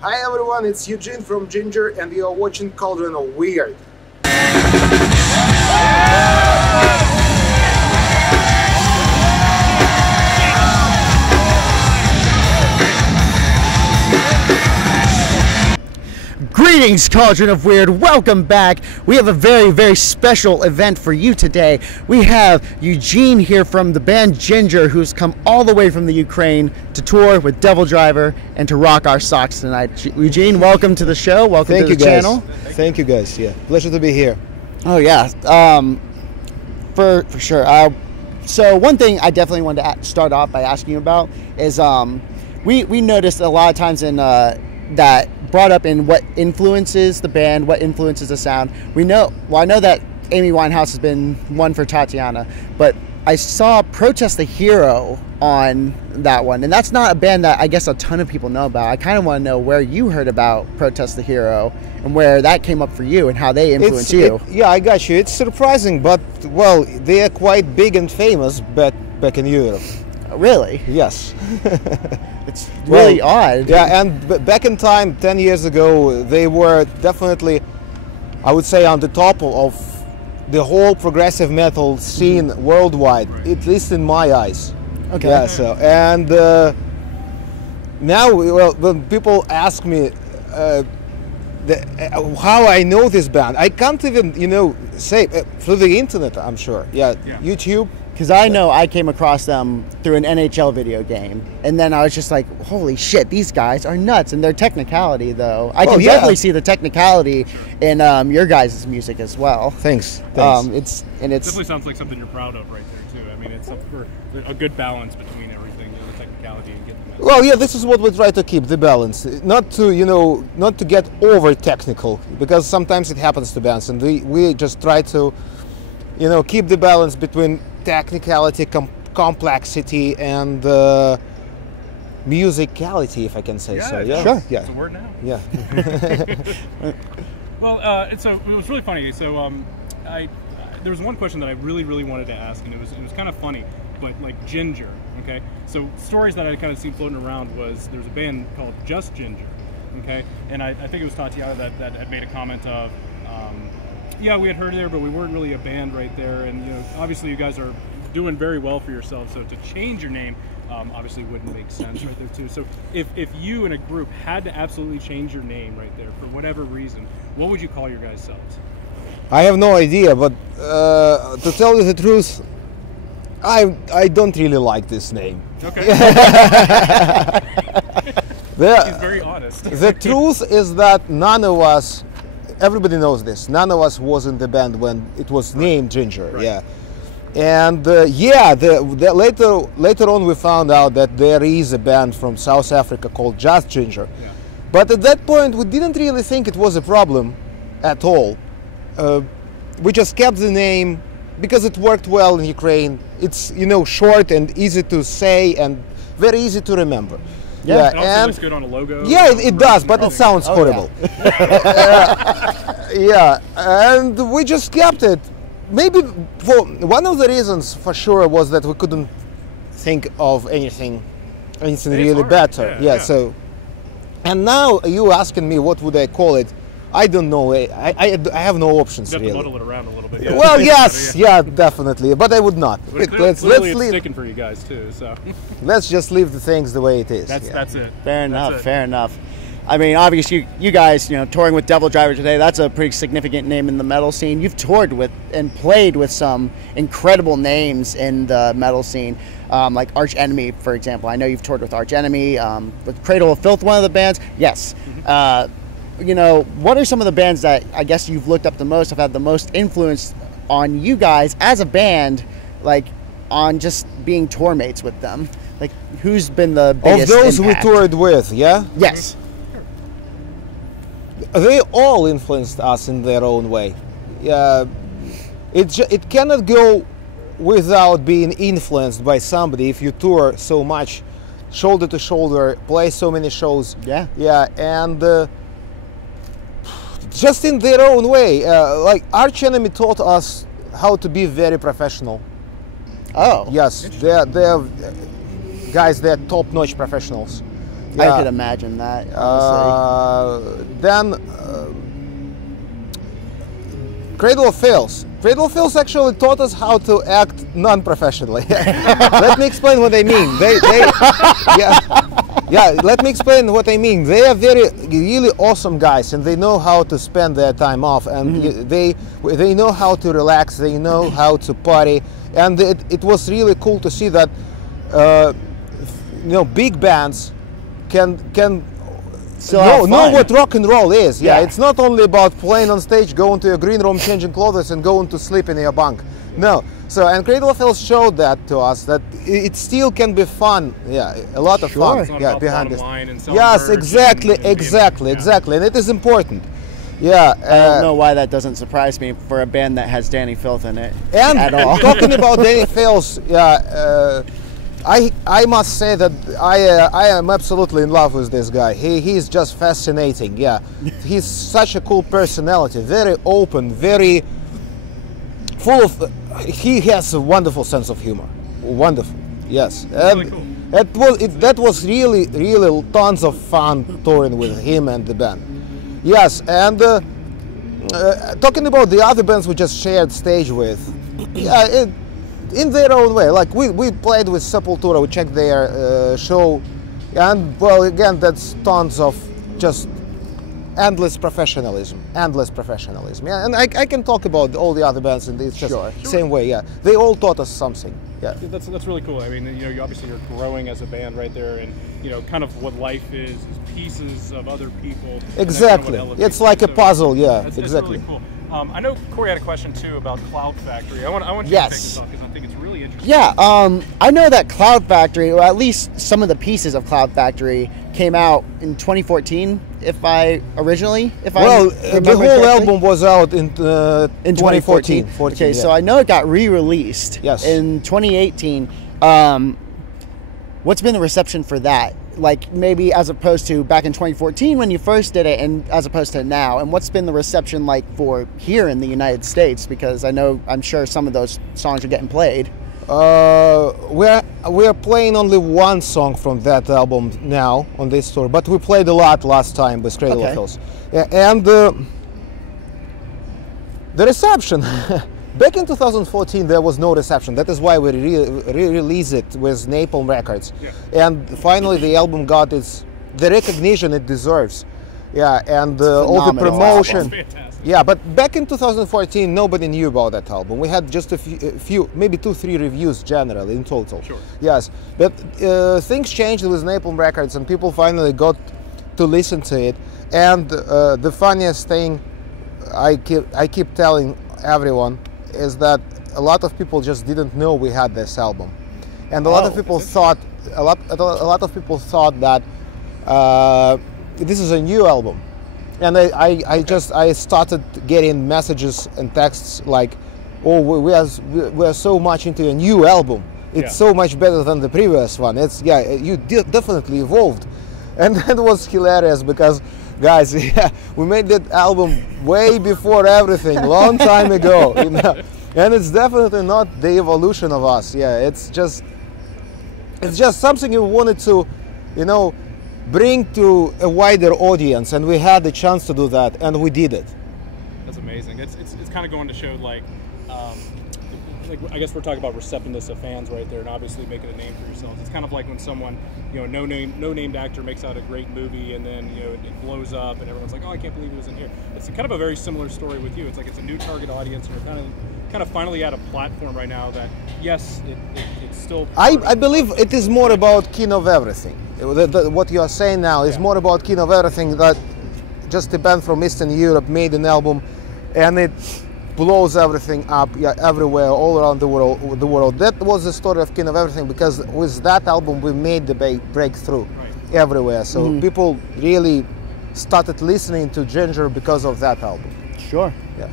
Hi everyone, it's Eugene from Jinjer and you are watching Cauldron of Weird. Greetings, Cauldron of Weird. Welcome back. We have a very, very special event for you today. We have Eugene here from the band Jinjer, who's come all the way from the Ukraine to tour with Devil Driver and to rock our socks tonight. Eugene, welcome to the show. Welcome to the channel. Thank you, guys. Yeah, pleasure to be here. Oh yeah, for sure. So one thing I definitely wanted to start off by asking you about is we noticed a lot of times in that brought up in what influences the band, what influences the sound. I know that Amy Winehouse has been one for Tatiana, but I saw Protest the Hero on that one, and that's not a band that I guess a ton of people know about. I kind of want to know where you heard about Protest the Hero and where that came up for you and how they influenced you. Yeah, I got you. It's surprising, but well, they are quite big and famous back in Europe. Really? Yes. It's really odd. Yeah, and back in time, 10 years ago, they were definitely, I would say, on the top of the whole progressive metal scene worldwide, at least in my eyes. Okay. Yeah, so, and now, well, when people ask me how I know this band, I can't even, say, through the internet, I'm sure. Yeah. YouTube. Because I know I came across them through an NHL video game, and then I was just like, holy shit, these guys are nuts. And their technicality, though, I can definitely see the technicality in your guys' music as well. Thanks. It definitely sounds like something you're proud of right there, too. I mean, it's a good balance between everything, the technicality and getting the message. Well, yeah, this is what we try to keep, the balance. Not to, not to get over technical, because sometimes it happens to bands, and we just try to, keep the balance between technicality, complexity, and musicality, if I can say so. Yeah, sure. Yeah, it's a word now. Yeah. Well, so it was really funny. So there was one question that I really wanted to ask, and it was kind of funny, but like Jinjer. Okay, so stories that I kind of seen floating around was there's a band called Just Jinjer. Okay, and I think it was Tatiana that had made a comment of. Yeah, we had heard there, but we weren't really a band right there. And obviously, you guys are doing very well for yourselves. So to change your name, obviously, wouldn't make sense right there too. So if you and a group had to absolutely change your name right there for whatever reason, what would you call your guys' selves? I have no idea, but to tell you the truth, I don't really like this name. Okay. He's very honest. The truth is that none of us. Everybody knows this. None of us was in the band when it was named Jinjer. Right. Yeah, and later on we found out that there is a band from South Africa called Just Jinjer. Yeah. But at that point we didn't really think it was a problem at all. We just kept the name because it worked well in Ukraine. It's short and easy to say and very easy to remember. Yeah, it also looks good on a logo. Yeah, it does, but it sounds horrible. Yeah, and we just kept it. Maybe for one of the reasons for sure was that we couldn't think of anything really better. Yeah, so, and now you asking me what would I call it? I don't know. I have no options you have really. To muddle it around a little bit. Yeah. Well, yes, yeah, definitely, but I would not. Let's leave. Sticking for you guys too. So let's just leave the things the way it is. That's it. Fair enough. Fair enough. I mean, obviously, you guys, touring with Devil Driver today, that's a pretty significant name in the metal scene. You've toured with and played with some incredible names in the metal scene, like Arch Enemy, for example. I know you've toured with Arch Enemy, with Cradle of Filth, one of the bands. Yes. What are some of the bands that I guess you've looked up the most, have had the most influence on you guys as a band, like on just being tour mates with them? Like, who's been the biggest of those impact? we toured with? Yeah. Yes. They all influenced us in their own way. It cannot go without being influenced by somebody if you tour so much, shoulder to shoulder, play so many shows. Yeah, and just in their own way. Like Arch Enemy taught us how to be very professional. Oh. Yes, they're guys, they're top-notch professionals. I could imagine that, honestly. Then Cradle of Filth. Cradle of Filth actually taught us how to act non-professionally. Let me explain what I mean. Let me explain what I mean. They are really awesome guys, and they know how to spend their time off, and they know how to relax. They know how to party, and it was really cool to see that big bands can know what rock and roll is. Yeah, it's not only about playing on stage, going to your green room, changing clothes, and going to sleep in your bunk. No. So, and Cradle of Filth showed that to us, that it still can be fun. Yeah, a lot of fun. It's not about behind this. Yes, exactly, and it is important. Yeah. I don't know why that doesn't surprise me for a band that has Danny Filth in it and at all. Talking about Danny Filth, I must say that I am absolutely in love with this guy. He's just fascinating. Yeah, he's such a cool personality, very open, very full of. He has a wonderful sense of humor. Wonderful, yes. Really cool. That was really tons of fun touring with him and the band. Yes, and talking about the other bands we just shared stage with, in their own way. Like we played with Sepultura, we checked their show, and well, again, that's tons of just endless professionalism. Yeah, and I can talk about all the other bands in this same way. Yeah, they all taught us something. Yeah, that's really cool. I mean, you obviously you're growing as a band right there, and kind of what life is pieces of other people. Exactly, it's like a puzzle. Yeah, that's exactly. Really cool. I know Corey had a question too about Cloud Factory. I want you to take this off because I think it's really interesting. Yeah, I know that Cloud Factory, or at least some of the pieces of Cloud Factory, came out in 2014. The whole album was out in 2014. Okay, so I know it got re-released in 2018. What's been the reception for that? Like maybe as opposed to back in 2014 when you first did it, and as opposed to now, and what's been the reception like for here in the United States? Because I'm sure some of those songs are getting played. We are playing only one song from that album now on this tour, but we played a lot last time with Cradle of Filth. And the reception. Back in 2014, there was no reception. That is why we re-released it with Napalm Records. Yeah. And finally, the album got the recognition it deserves. Yeah, and all the promotion. Yeah, but back in 2014, nobody knew about that album. We had just a few, maybe 2-3 reviews generally in total. Sure. Yes, but things changed with Napalm Records, and people finally got to listen to it. And the funniest thing I keep telling everyone is that a lot of people just didn't know we had this album, and a lot of people thought that this is a new album, and I started getting messages and texts like, "Oh, we are so much into a new album. It's so much better than the previous one. It's you definitely evolved," and that was hilarious because. Guys, we made that album way before everything, long time ago, and it's definitely not the evolution of us. Yeah, it's just something we wanted to, bring to a wider audience, and we had the chance to do that, and we did it. That's amazing. It's kind of going to show like I guess we're talking about receptiveness of fans right there, and obviously making a name for yourselves. It's kind of like when someone, no named actor makes out a great movie, and then it blows up, and everyone's like, "Oh, I can't believe it was in here." It's kind of a very similar story with you. It's like it's a new target audience, and you're kind of finally at a platform right now that yes, it's still. I believe it is more about King of Everything. What you are saying now is more about King of Everything, that just a band from Eastern Europe made an album, and it blows everything up, everywhere, all around the world. That was the story of King of Everything, because with that album we made the breakthrough everywhere. So people really started listening to Jinjer because of that album. Sure. Yeah.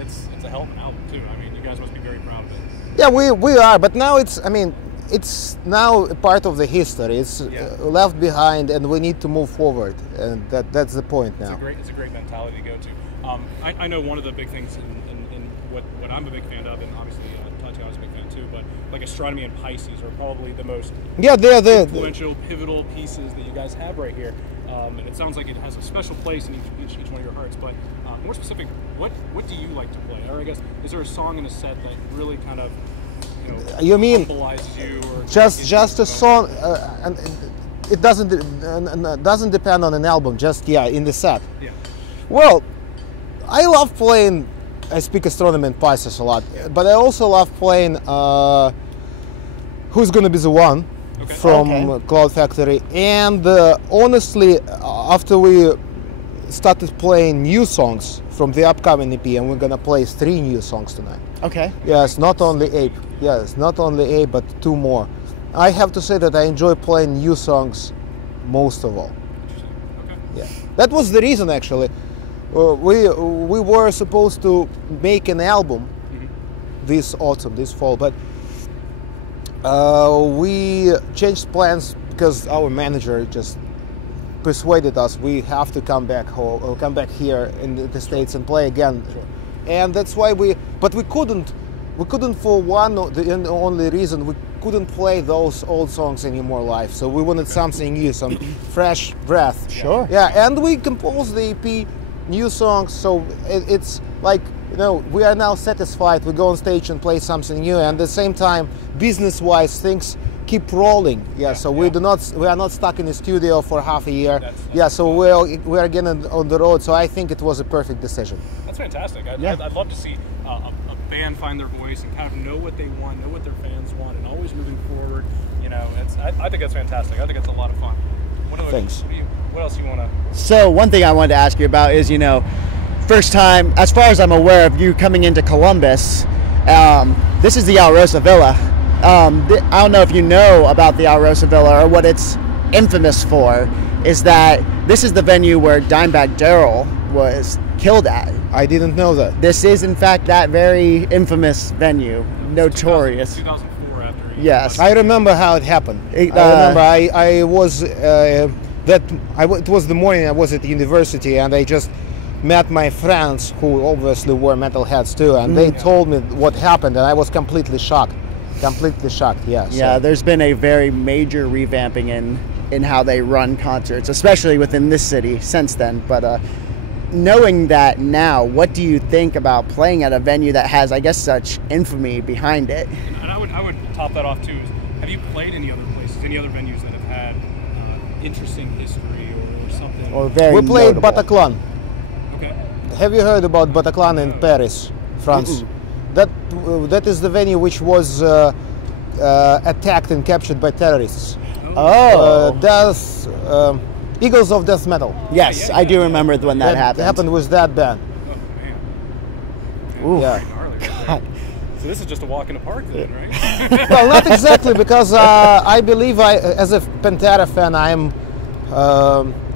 It's a hell of an album too. I mean, you guys must be very proud of it. Yeah, we are, but now it's now a part of the history. It's left behind, and we need to move forward, and that's the point now. It's a great mentality to go to. I know one of the big things in what I'm a big fan of, and obviously Tatiana's a big fan too, but like Astronomy and Pisces are probably the most Yeah, they're influential, pivotal pieces that you guys have right here. And it sounds like it has a special place in each one of your hearts. But more specific, what do you like to play? Or I guess, is there a song in a set that really kind of, You mean mobilizes you? Or just a song, and it doesn't depend on an album. Just in the set. Yeah. Well, I love playing. I speak Astronomy and Pisces a lot, but I also love playing Who's Gonna Be the One from Cloud Factory. And honestly, after we started playing new songs from the upcoming EP, and we're gonna play 3 new songs tonight. Okay. Yes, not only Ape. Yes, not only Ape, but 2 more. I have to say that I enjoy playing new songs most of all. Okay. Yeah, that was the reason actually. We were supposed to make an album this autumn, this fall, but we changed plans because our manager just persuaded us we have to come back home, or come back here in the States and play again. Sure. And that's why we couldn't for one, the only reason we couldn't play those old songs anymore live. So we wanted something new, some fresh breath. Sure. Yeah, and we composed the EP, new songs, so it's like, we are now satisfied. We go on stage and play something new, and at the same time, business-wise, things keep rolling. We are not stuck in the studio for half a year. So we are again on the road. So I think it was a perfect decision. That's fantastic. I'd love to see a band find their voice and kind of know what they want, know what their fans want, and always moving forward. I think that's fantastic. I think it's a lot of fun. Thanks. What else you want to? So one thing I wanted to ask you about is, first time, as far as I'm aware of you coming into Columbus, this is the Alrosa Villa. I don't know if you know about the Alrosa Villa or what it's infamous for, is that this is the venue where Dimebag Darrell was killed at. I didn't know that. This is, in fact, that very infamous venue, notorious. 2004 after. Yes. I remember how it happened. I remember I was it was the morning I was at the university, and I just met my friends who obviously were metalheads too, and they told me what happened, and I was completely shocked. Yeah. Yeah, there's been a very major revamping in how they run concerts, especially within this city since then. But knowing that now, what do you think about playing at a venue that has, I guess, such infamy behind it? And I would top that off too. Have you played any other places, any other venues that have had interesting history or something? Or very We played notable? Bataclan. Okay. Have you heard about Bataclan in Paris, France? That is the venue which was attacked and captured by terrorists. Eagles of Death Metal. Yes, I do remember when that happened. It happened with that band. Oh man. Ooh. Yeah. Gnarly. So this is just a walk in the park then, right? Well, not exactly, because I believe as a Pantera fan, I am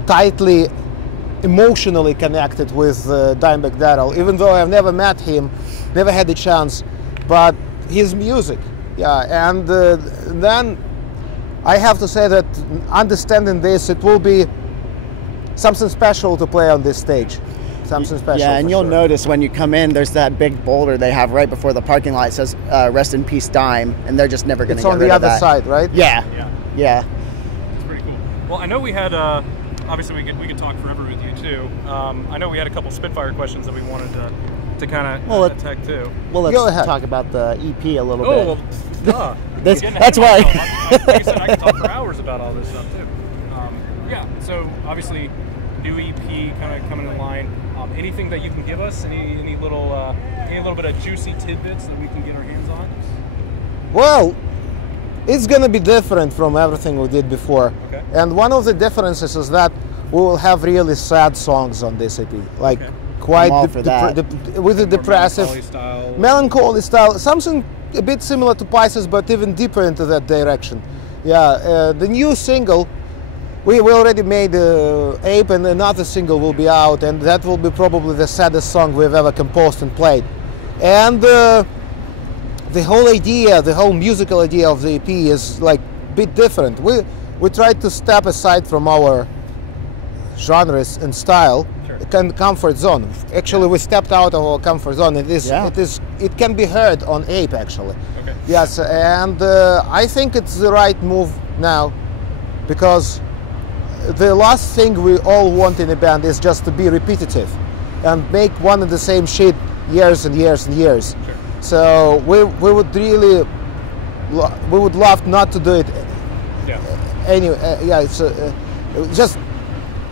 tightly emotionally connected with Dimebag Darrell, even though I've never met him, never had the chance, but his music, and then I have to say that understanding this, it will be something special to play on this stage. Something special. Yeah, and you'll notice when you come in, there's that big boulder they have right before the parking lot. It says "Rest in Peace, Dime," and they're just never going to get rid of that. It's on the other side, right? Yeah. It's pretty cool. Well, I know we had obviously we could talk forever with you too. I know we had a couple Spitfire questions that we wanted to kind of attack too. Well, Go let's ahead. talk about the EP a little bit. Oh, well, That's why. Like I said, I can talk for hours about all this stuff too. So obviously, new EP kind of coming in line. Anything that you can give us? Any little bit of juicy tidbits that we can get our hands on? Well, it's gonna be different from everything we did before. Okay. And one of the differences is that we will have really sad songs on this EP, like quite I'm all for that. with the depressive, melancholy style, something a bit similar to Pisces, but even deeper into that direction. Yeah, the new single. We already made Ape, and another single will be out, and that will be probably the saddest song we've ever composed and played. And the whole idea, the whole musical idea of the EP is like a bit different. We tried to step aside from our genres and style, Sure. comfort zone. Actually, we stepped out of our comfort zone. Yeah. It can be heard on Ape actually. Okay. Yes, and I think it's the right move now, because the last thing we all want in a band is just to be repetitive and make one and the same shit years and years and years. Sure. So we would really we would love not to do it Yeah. anyway. Yeah,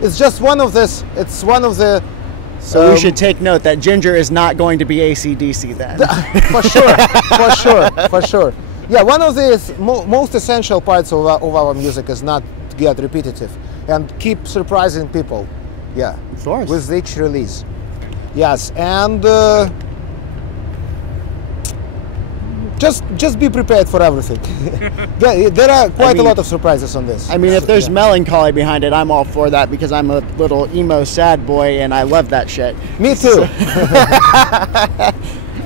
it's just one of this. It's one of the. So we should take note that Jinjer is not going to be AC/DC then. For sure, for sure. Yeah, one of the most essential parts of our music is not to get repetitive and keep surprising people. Yeah, Of course. with each release. Yes, and just be prepared for everything. There are quite a lot of surprises on this. I mean, if there's Yeah. melancholy behind it, I'm all for that because I'm a little emo sad boy and I love that shit. Me too.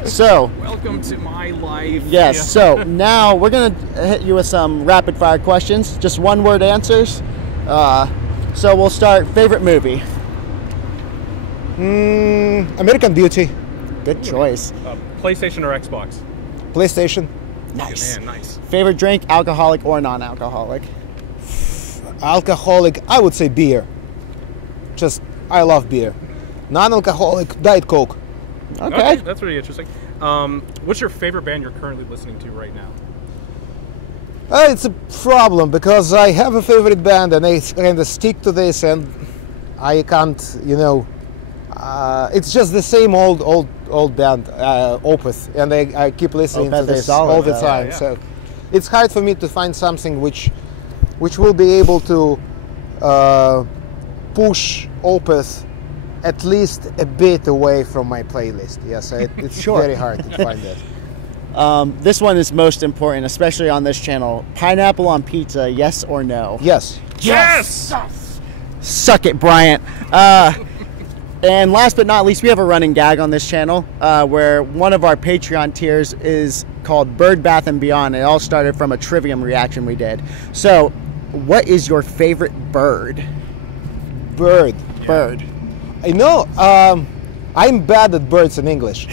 So, Welcome to my life. yes, Yeah. so now we're going to hit you with some rapid fire questions, just one word answers. So we'll start, favorite movie. American Beauty, Good choice. PlayStation or Xbox? PlayStation, Nice. Man, nice. Favorite drink, alcoholic or non-alcoholic? alcoholic. I would say beer. Just I love beer. Non-alcoholic, Diet Coke. Okay. That's really interesting. What's your favorite band you're currently listening to right now? It's a problem because I have a favorite band and I kind of stick to this, and I can't, it's just the same old band, Opeth, and I keep listening to Opeth is this solid, all the though. time. Yeah. So it's hard for me to find something which will be able to push Opeth at least a bit away from my playlist. Yes, it's Sure. very hard to find that. This one is most important, especially on this channel. Pineapple on pizza, yes or no? Yes. Yes! Suck it, Bryant. And last but not least, we have a running gag on this channel where one of our Patreon tiers is called Bird Bath and Beyond. It all started from a Trivium reaction we did. So, what is your favorite bird? Bird. Bird. I know. I'm bad at birds in English.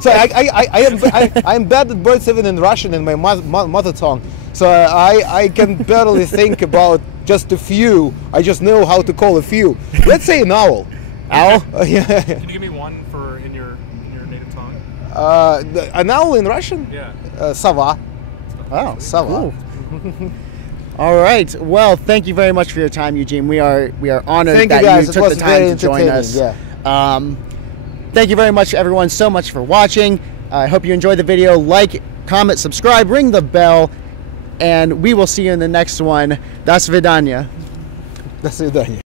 So I'm bad at birds even in Russian, in my mother tongue. So I can barely think about just a few. I just know how to call a few. Let's say an owl. Owl? Yeah. Can you give me one for in your native tongue? An owl in Russian? Yeah. Sava. Oh, Sava. cool. All right. Well, thank you very much for your time, Eugene. We are honored Thank that you guys. you It took was the time very to join us. entertaining, Thank you very much, everyone, so much for watching. I hope you enjoyed the video. Like, comment, subscribe, ring the bell, and we will see you in the next one. До свидания. До свидания.